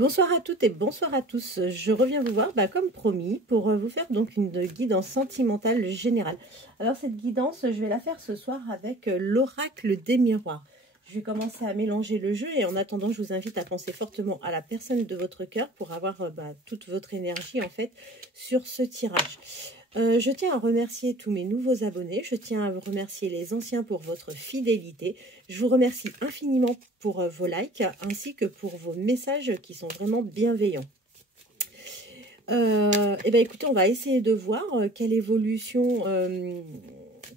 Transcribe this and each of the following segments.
Bonsoir à toutes et bonsoir à tous. Je reviens vous voir, comme promis, pour vous faire donc une guidance sentimentale générale. Alors cette guidance, je vais la faire ce soir avec l'oracle des miroirs. Je vais commencer à mélanger le jeu et en attendant, je vous invite à penser fortement à la personne de votre cœur pour avoir toute votre énergie en fait sur ce tirage. Je tiens à remercier tous mes nouveaux abonnés, je tiens à vous remercier les anciens pour votre fidélité. Je vous remercie infiniment pour vos likes ainsi que pour vos messages qui sont vraiment bienveillants. Écoutez, on va essayer de voir quelle évolution,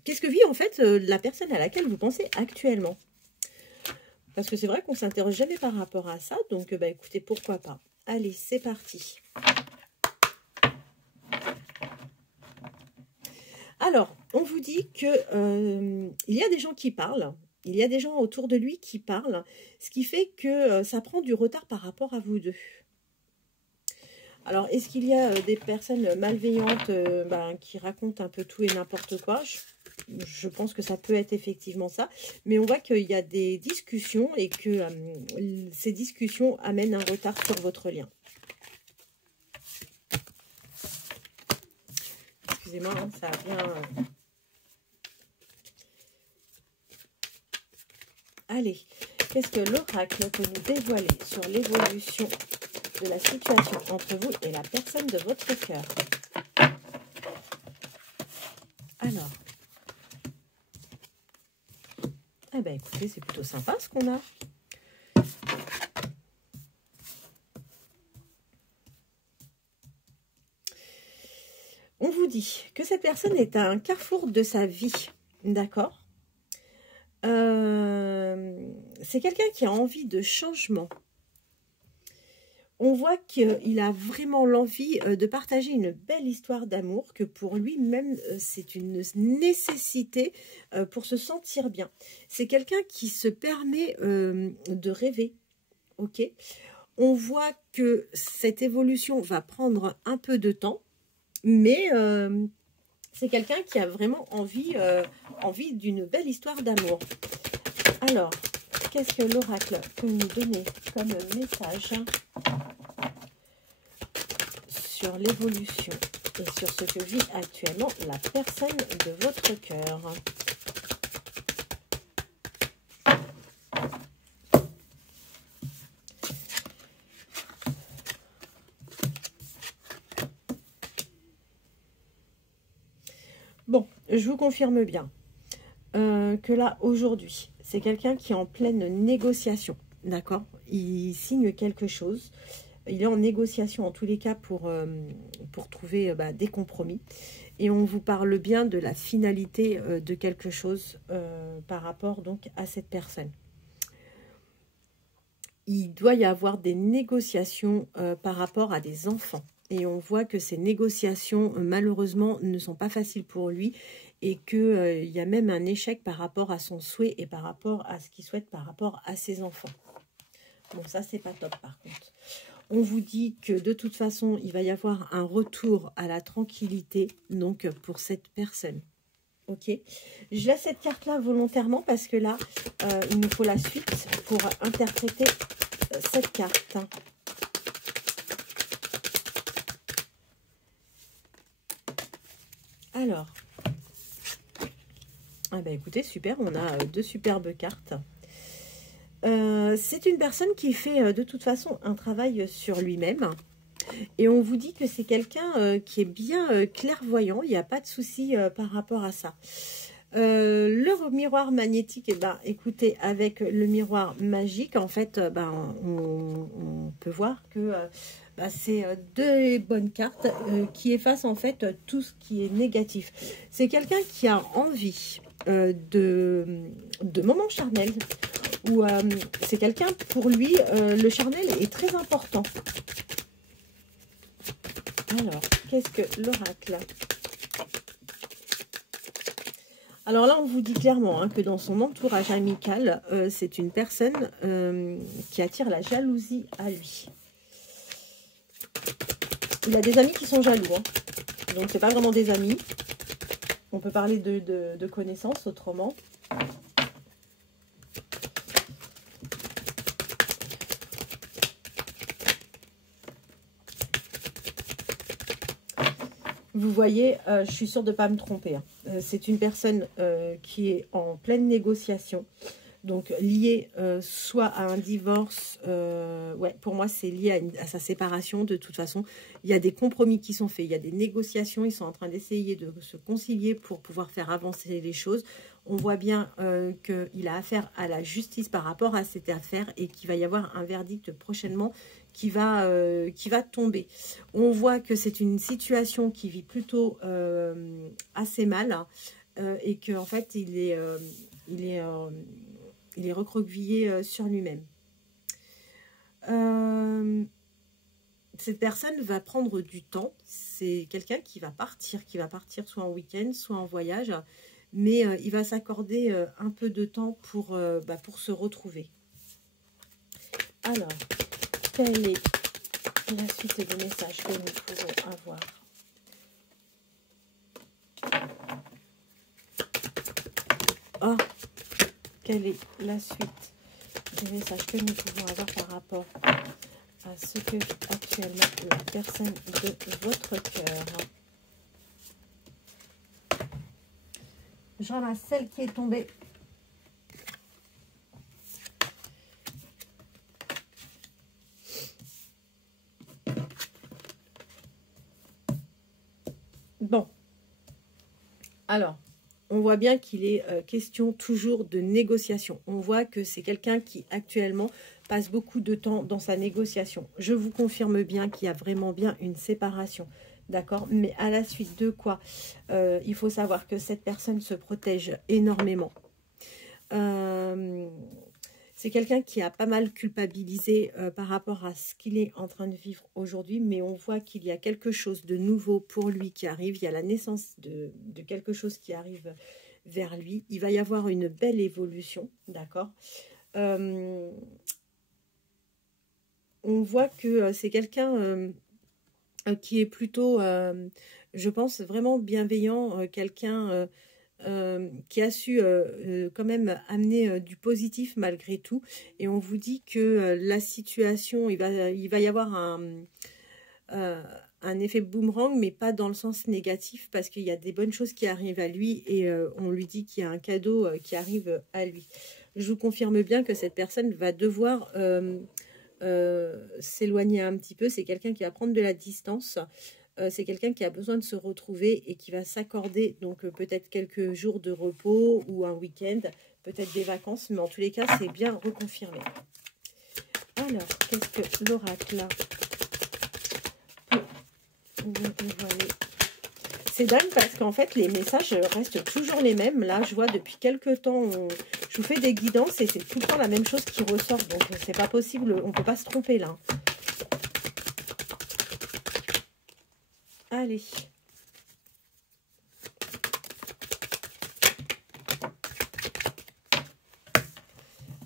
qu'est-ce que vit en fait la personne à laquelle vous pensez actuellement. Parce que c'est vrai qu'on ne s'interroge jamais par rapport à ça, donc écoutez, pourquoi pas. Allez, c'est parti. Alors, on vous dit que il y a des gens qui parlent, il y a des gens autour de lui qui parlent, ce qui fait que ça prend du retard par rapport à vous deux. Alors, est-ce qu'il y a des personnes malveillantes qui racontent un peu tout et n'importe quoi? Je pense que ça peut être effectivement ça, mais on voit qu'il y a des discussions et que ces discussions amènent un retard sur votre lien. Excusez-moi, hein, ça a bien... Allez, qu'est-ce que l'oracle peut nous dévoiler sur l'évolution de la situation entre vous et la personne de votre cœur? Alors, écoutez, c'est plutôt sympa ce qu'on a. On vous dit que cette personne est à un carrefour de sa vie, d'accord? C'est quelqu'un qui a envie de changement. On voit qu'il a vraiment l'envie de partager une belle histoire d'amour, que pour lui-même, c'est une nécessité pour se sentir bien. C'est quelqu'un qui se permet de rêver, ok? On voit que cette évolution va prendre un peu de temps, mais c'est quelqu'un qui a vraiment envie d'une belle histoire d'amour. Alors, qu'est-ce que l'oracle peut nous donner comme message sur l'évolution et sur ce que vit actuellement la personne de votre cœur? Bon, je vous confirme bien que là, aujourd'hui, c'est quelqu'un qui est en pleine négociation, d'accord? Il signe quelque chose, il est en négociation en tous les cas pour trouver des compromis. Et on vous parle bien de la finalité de quelque chose par rapport donc à cette personne. Il doit y avoir des négociations par rapport à des enfants. Et on voit que ces négociations, malheureusement, ne sont pas faciles pour lui et qu'il y a même un échec par rapport à son souhait et par rapport à ce qu'il souhaite par rapport à ses enfants. Bon, ça, c'est pas top par contre. On vous dit que de toute façon, il va y avoir un retour à la tranquillité donc pour cette personne. Ok, je laisse cette carte-là volontairement parce que là, il nous faut la suite pour interpréter cette carte. Alors, écoutez, super, on a deux superbes cartes. C'est une personne qui fait de toute façon un travail sur lui-même. Et on vous dit que c'est quelqu'un qui est bien clairvoyant, il n'y a pas de souci par rapport à ça. Le miroir magnétique, écoutez, avec le miroir magique, en fait, on peut voir que c'est deux bonnes cartes qui effacent en fait tout ce qui est négatif. C'est quelqu'un qui a envie de moments charnels, ou c'est quelqu'un, pour lui, le charnel est très important. Alors, qu'est-ce que l'oracle? Alors là, on vous dit clairement que dans son entourage amical, c'est une personne qui attire la jalousie à lui. Il a des amis qui sont jaloux, hein. Donc c'est pas vraiment des amis. On peut parler de connaissances autrement. Vous voyez, je suis sûre de ne pas me tromper. Hein. C'est une personne qui est en pleine négociation. Donc, liée soit à un divorce, ouais, pour moi, c'est lié à sa séparation. De toute façon, il y a des compromis qui sont faits. Il y a des négociations. Ils sont en train d'essayer de se concilier pour pouvoir faire avancer les choses. On voit bien qu'il a affaire à la justice par rapport à cette affaire et qu'il va y avoir un verdict prochainement qui va tomber. On voit que c'est une situation qui vit plutôt assez mal et qu'en fait, il est recroquevillé sur lui-même. Cette personne va prendre du temps. C'est quelqu'un qui va partir soit en week-end, soit en voyage. Mais il va s'accorder un peu de temps pour se retrouver. Alors, quelle est la suite des messages que nous pouvons avoir? Oh, quelle est la suite des messages que nous pouvons avoir par rapport à ce que actuellement la personne de votre cœur? Je ramasse celle qui est tombée. Bon. Alors, on voit bien qu'il est question toujours de négociation. On voit que c'est quelqu'un qui actuellement passe beaucoup de temps dans sa négociation. Je vous confirme bien qu'il y a vraiment bien une séparation. D'accord? Mais à la suite de quoi? Il faut savoir que cette personne se protège énormément. C'est quelqu'un qui a pas mal culpabilisé par rapport à ce qu'il est en train de vivre aujourd'hui. Mais on voit qu'il y a quelque chose de nouveau pour lui qui arrive. Il y a la naissance de quelque chose qui arrive vers lui. Il va y avoir une belle évolution. D'accord? On voit que c'est quelqu'un... qui est plutôt, je pense, vraiment bienveillant, quelqu'un qui a su quand même amener du positif malgré tout. Et on vous dit que la situation, il va y avoir un effet boomerang, mais pas dans le sens négatif, parce qu'il y a des bonnes choses qui arrivent à lui et on lui dit qu'il y a un cadeau qui arrive à lui. Je vous confirme bien que cette personne va devoir... s'éloigner un petit peu. C'est quelqu'un qui va prendre de la distance. C'est quelqu'un qui a besoin de se retrouver et qui va s'accorder donc peut-être quelques jours de repos ou un week-end, peut-être des vacances, mais en tous les cas, c'est bien reconfirmé. Alors, qu'est-ce que l'oracle là peut vous dévoiler? C'est dingue parce qu'en fait, les messages restent toujours les mêmes. Là, je vois depuis quelques temps, je vous fais des guidances et c'est tout le temps la même chose qui ressort. Donc, c'est pas possible, on ne peut pas se tromper là. Allez.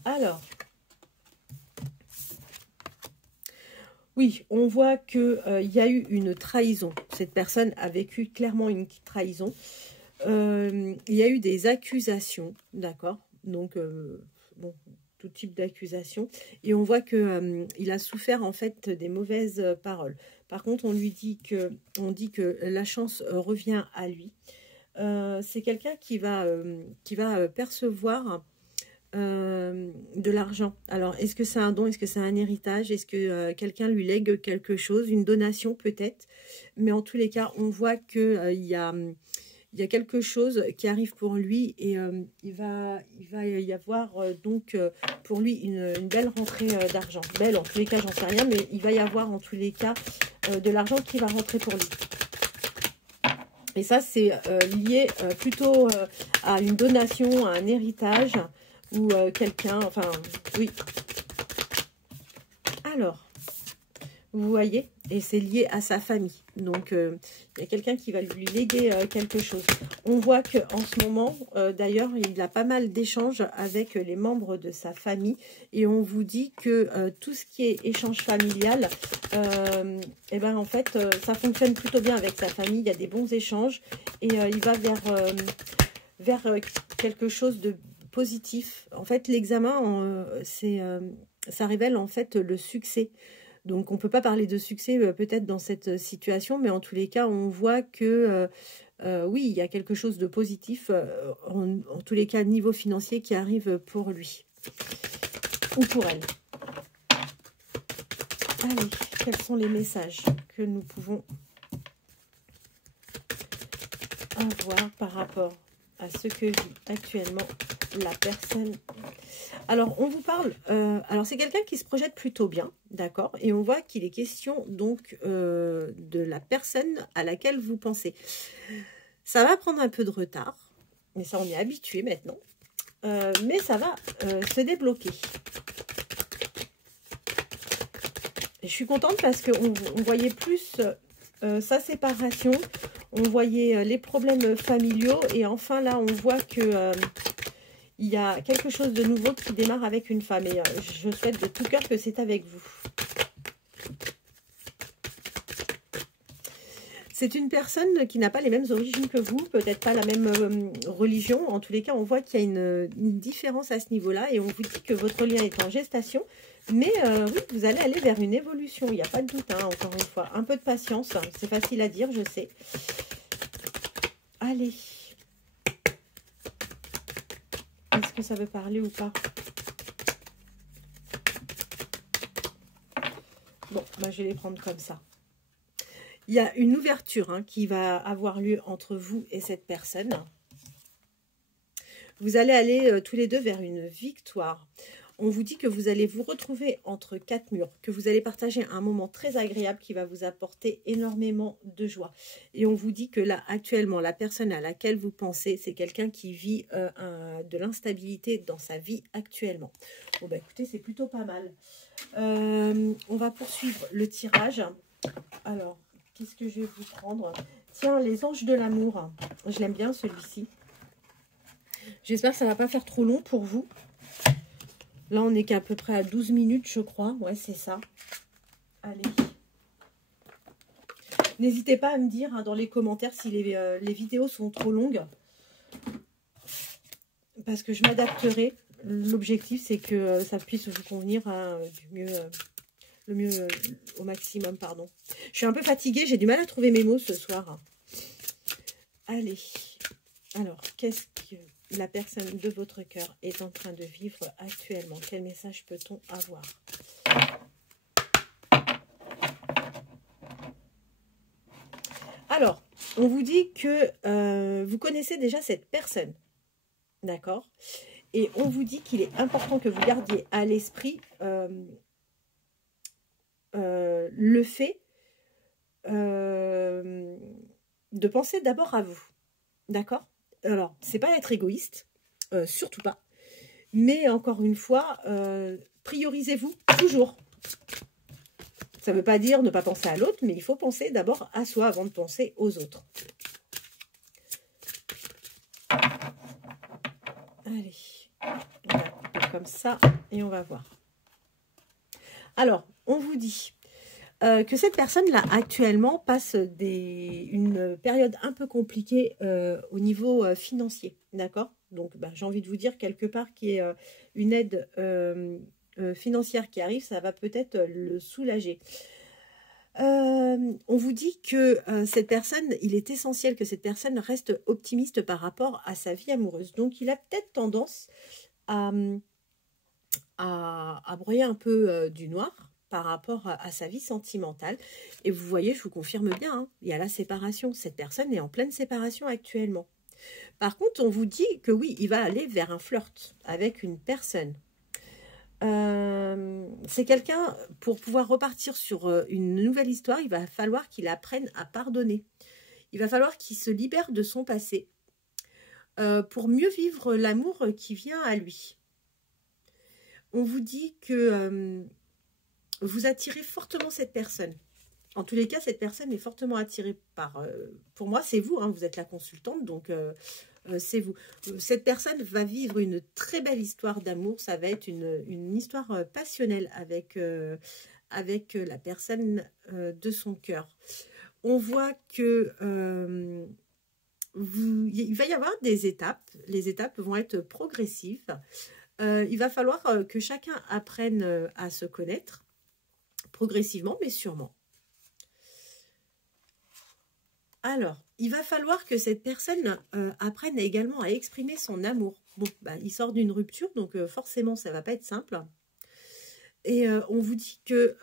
Alors. Oui, on voit qu'il y a eu une trahison. Cette personne a vécu clairement une trahison. Il y a eu des accusations, d'accord? Donc, bon, tout type d'accusation. Et on voit qu'il a souffert en fait des mauvaises paroles. Par contre, on dit que la chance revient à lui. C'est quelqu'un qui va percevoir de l'argent. Alors, est-ce que c'est un don? Est-ce que c'est un héritage? Est-ce que quelqu'un lui lègue quelque chose? Une donation peut-être? Mais en tous les cas, on voit qu'il y a quelque chose qui arrive pour lui et il va y avoir donc pour lui une belle rentrée d'argent. Belle, en tous les cas, j'en sais rien, mais il va y avoir en tous les cas de l'argent qui va rentrer pour lui. Et ça, c'est lié plutôt à une donation, à un héritage ou quelqu'un, enfin, oui. Alors, vous voyez, et c'est lié à sa famille. Donc, il y a quelqu'un qui va lui léguer quelque chose. On voit qu'en ce moment, d'ailleurs, il a pas mal d'échanges avec les membres de sa famille. Et on vous dit que tout ce qui est échange familial, et ben, en fait, ça fonctionne plutôt bien avec sa famille. Il y a des bons échanges. Et il va vers quelque chose de positif. En fait, l'examen, ça révèle en fait le succès. Donc, on ne peut pas parler de succès peut-être dans cette situation, mais en tous les cas, on voit que oui, il y a quelque chose de positif, en tous les cas, niveau financier qui arrive pour lui ou pour elle. Allez, quels sont les messages que nous pouvons avoir par rapport à ce que vit actuellement la personne? Alors, on vous parle... alors, c'est quelqu'un qui se projette plutôt bien, d'accord? Et on voit qu'il est question, donc, de la personne à laquelle vous pensez. Ça va prendre un peu de retard, mais ça, on y est habitué maintenant. Mais ça va se débloquer. Et je suis contente parce qu'on voyait plus sa séparation, on voyait les problèmes familiaux, et enfin, là, on voit que... il y a quelque chose de nouveau qui démarre avec une femme. Et je souhaite de tout cœur que c'est avec vous. C'est une personne qui n'a pas les mêmes origines que vous. Peut-être pas la même religion. En tous les cas, on voit qu'il y a une différence à ce niveau-là. Et on vous dit que votre lien est en gestation. Mais oui, vous allez aller vers une évolution. Il n'y a pas de doute, hein, encore une fois. Un peu de patience. C'est facile à dire, je sais. Allez. Est-ce que ça veut parler ou pas? Bon, bah, je vais les prendre comme ça. Il y a une ouverture hein, qui va avoir lieu entre vous et cette personne. Vous allez aller tous les deux vers une victoire. On vous dit que vous allez vous retrouver entre quatre murs, que vous allez partager un moment très agréable qui va vous apporter énormément de joie. Et on vous dit que là, actuellement, la personne à laquelle vous pensez, c'est quelqu'un qui vit de l'instabilité dans sa vie actuellement. Bon, bah écoutez, c'est plutôt pas mal. On va poursuivre le tirage. Alors, qu'est-ce que je vais vous prendre? Tiens, les anges de l'amour. Je l'aime bien, celui-ci. J'espère que ça ne va pas faire trop long pour vous. Là, on est qu'à peu près à 12 minutes, je crois. Ouais, c'est ça. Allez. N'hésitez pas à me dire hein, dans les commentaires si les vidéos sont trop longues. Parce que je m'adapterai. L'objectif, c'est que ça puisse vous convenir hein, le mieux au maximum, pardon. Je suis un peu fatiguée, j'ai du mal à trouver mes mots ce soir. Allez. Alors, qu'est-ce que la personne de votre cœur est en train de vivre actuellement? Quel message peut-on avoir? Alors, on vous dit que vous connaissez déjà cette personne, d'accord? Et on vous dit qu'il est important que vous gardiez à l'esprit le fait de penser d'abord à vous, d'accord? Alors, c'est pas être égoïste, surtout pas. Mais encore une fois, priorisez-vous toujours. Ça ne veut pas dire ne pas penser à l'autre, mais il faut penser d'abord à soi avant de penser aux autres. Allez, on va couper comme ça et on va voir. Alors, on vous dit que cette personne-là, actuellement, passe une période un peu compliquée au niveau financier, d'accord? Donc, bah, j'ai envie de vous dire, quelque part, qu'il y ait une aide financière qui arrive, ça va peut-être le soulager. On vous dit que cette personne, il est essentiel que cette personne reste optimiste par rapport à sa vie amoureuse. Donc, il a peut-être tendance à broyer un peu du noir par rapport à sa vie sentimentale. Et vous voyez, je vous confirme bien, hein, il y a la séparation. Cette personne est en pleine séparation actuellement. Par contre, on vous dit que oui, il va aller vers un flirt avec une personne. C'est quelqu'un, pour pouvoir repartir sur une nouvelle histoire, il va falloir qu'il apprenne à pardonner. Il va falloir qu'il se libère de son passé pour mieux vivre l'amour qui vient à lui. On vous dit que vous attirez fortement cette personne. En tous les cas, cette personne est fortement attirée par... pour moi, c'est vous, hein, vous êtes la consultante, donc c'est vous. Cette personne va vivre une très belle histoire d'amour. Ça va être une histoire passionnelle avec la personne de son cœur. On voit que il va y avoir des étapes. Les étapes vont être progressives. Il va falloir que chacun apprenne à se connaître progressivement, mais sûrement. Alors, il va falloir que cette personne apprenne également à exprimer son amour. Bon, bah, il sort d'une rupture, donc forcément, ça ne va pas être simple. Et on vous dit que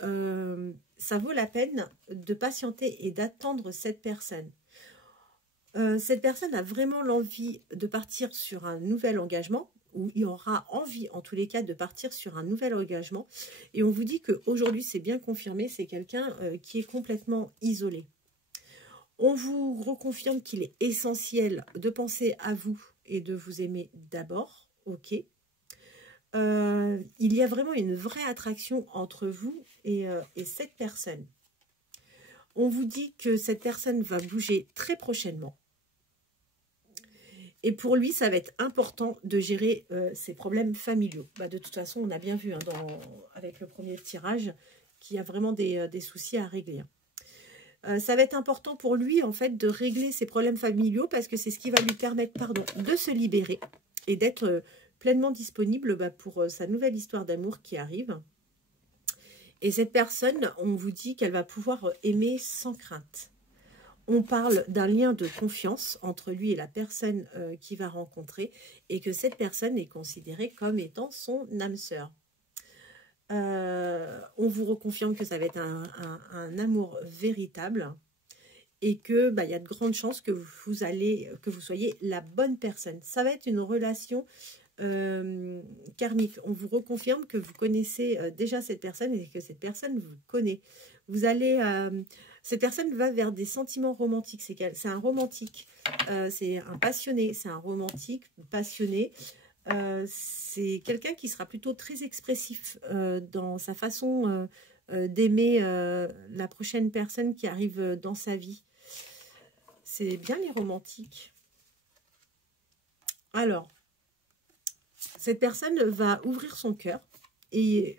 ça vaut la peine de patienter et d'attendre cette personne. Cette personne a vraiment l'envie de partir sur un nouvel engagement, ou il aura envie, en tous les cas, de partir sur un nouvel engagement. Et on vous dit qu'aujourd'hui, c'est bien confirmé, c'est quelqu'un qui est complètement isolé. On vous reconfirme qu'il est essentiel de penser à vous et de vous aimer d'abord, ok. Il y a vraiment une vraie attraction entre vous et cette personne. On vous dit que cette personne va bouger très prochainement. Et pour lui, ça va être important de gérer ses problèmes familiaux. Bah, de toute façon, on a bien vu hein, avec le premier tirage qu'il y a vraiment des soucis à régler. Ça va être important pour lui, en fait, de régler ses problèmes familiaux parce que c'est ce qui va lui permettre, de se libérer et d'être pleinement disponible pour sa nouvelle histoire d'amour qui arrive. Et cette personne, on vous dit qu'elle va pouvoir aimer sans crainte. On parle d'un lien de confiance entre lui et la personne qu'il va rencontrer et que cette personne est considérée comme étant son âme sœur. On vous reconfirme que ça va être un amour véritable et que il y a de grandes chances que vous soyez la bonne personne. Ça va être une relation karmique. On vous reconfirme que vous connaissez déjà cette personne et que cette personne vous connaît. Vous allez, cette personne va vers des sentiments romantiques. C'est un romantique, c'est un passionné, c'est un romantique passionné. C'est quelqu'un qui sera plutôt très expressif dans sa façon d'aimer la prochaine personne qui arrive dans sa vie. C'est bien les romantiques. Alors, cette personne va ouvrir son cœur et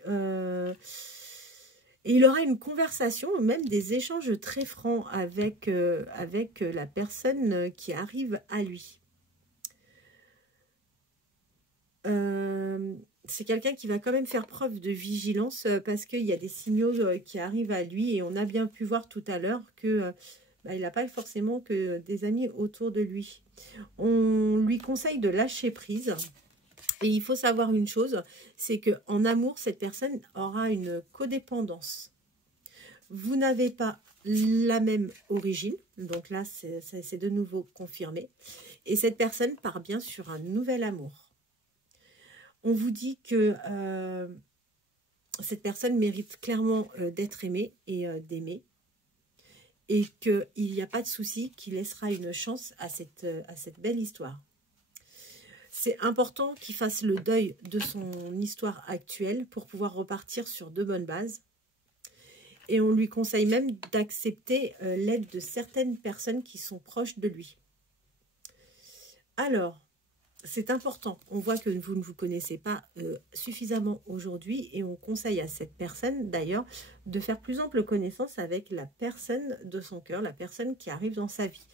il aura une conversation, même des échanges très francs avec la personne qui arrive à lui. C'est quelqu'un qui va quand même faire preuve de vigilance parce qu'il y a des signaux qui arrivent à lui et on a bien pu voir tout à l'heure que il n'a pas forcément que des amis autour de lui. On lui conseille de lâcher prise et il faut savoir une chose, c'est qu'en amour, cette personne aura une codépendance. Vous n'avez pas la même origine, donc là c'est de nouveau confirmé et cette personne part bien sur un nouvel amour. On vous dit que cette personne mérite clairement d'être aimée et d'aimer. Et qu'il n'y a pas de souci, qu'il laissera une chance à cette belle histoire. C'est important qu'il fasse le deuil de son histoire actuelle pour pouvoir repartir sur de bonnes bases. Et on lui conseille même d'accepter l'aide de certaines personnes qui sont proches de lui. Alors, c'est important. On voit que vous ne vous connaissez pas suffisamment aujourd'hui et on conseille à cette personne d'ailleurs de faire plus ample connaissance avec la personne de son cœur, la personne qui arrive dans sa vie.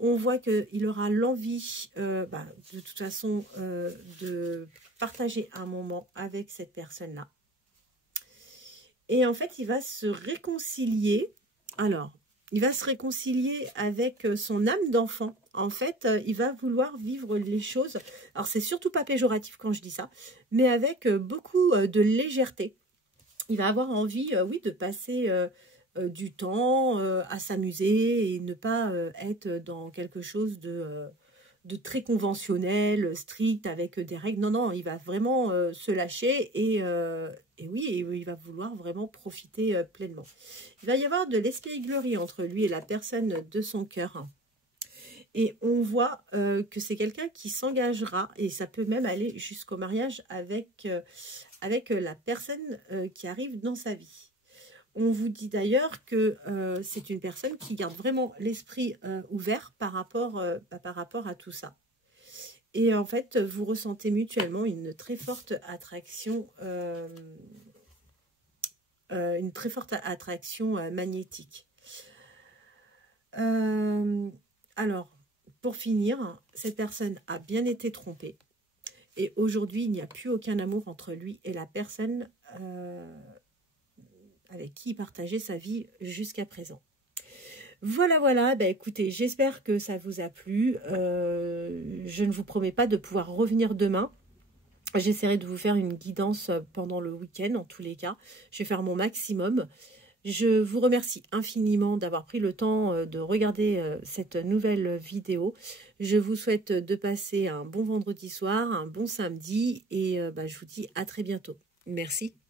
On voit qu'il aura l'envie de toute façon de partager un moment avec cette personne-là. Et en fait, il va se réconcilier. Alors, il va se réconcilier avec son âme d'enfant. En fait, il va vouloir vivre les choses. Alors, c'est surtout pas péjoratif quand je dis ça, mais avec beaucoup de légèreté. Il va avoir envie, oui, de passer du temps à s'amuser et ne pas être dans quelque chose de très conventionnel, strict, avec des règles. Non, non, il va vraiment se lâcher et oui, il va vouloir vraiment profiter pleinement. Il va y avoir de l'espièglerie entre lui et la personne de son cœur. Et on voit que c'est quelqu'un qui s'engagera, et ça peut même aller jusqu'au mariage avec la personne qui arrive dans sa vie. On vous dit d'ailleurs que c'est une personne qui garde vraiment l'esprit ouvert par rapport à tout ça. Et en fait, vous ressentez mutuellement une très forte attraction, magnétique. Alors, pour finir, cette personne a bien été trompée. Et aujourd'hui, il n'y a plus aucun amour entre lui et la personne avec qui il partageait sa vie jusqu'à présent. Voilà, voilà, bah écoutez, j'espère que ça vous a plu. Je ne vous promets pas de pouvoir revenir demain. J'essaierai de vous faire une guidance pendant le week-end, en tous les cas. Je vais faire mon maximum. Je vous remercie infiniment d'avoir pris le temps de regarder cette nouvelle vidéo. Je vous souhaite de passer un bon vendredi soir, un bon samedi et je vous dis à très bientôt. Merci.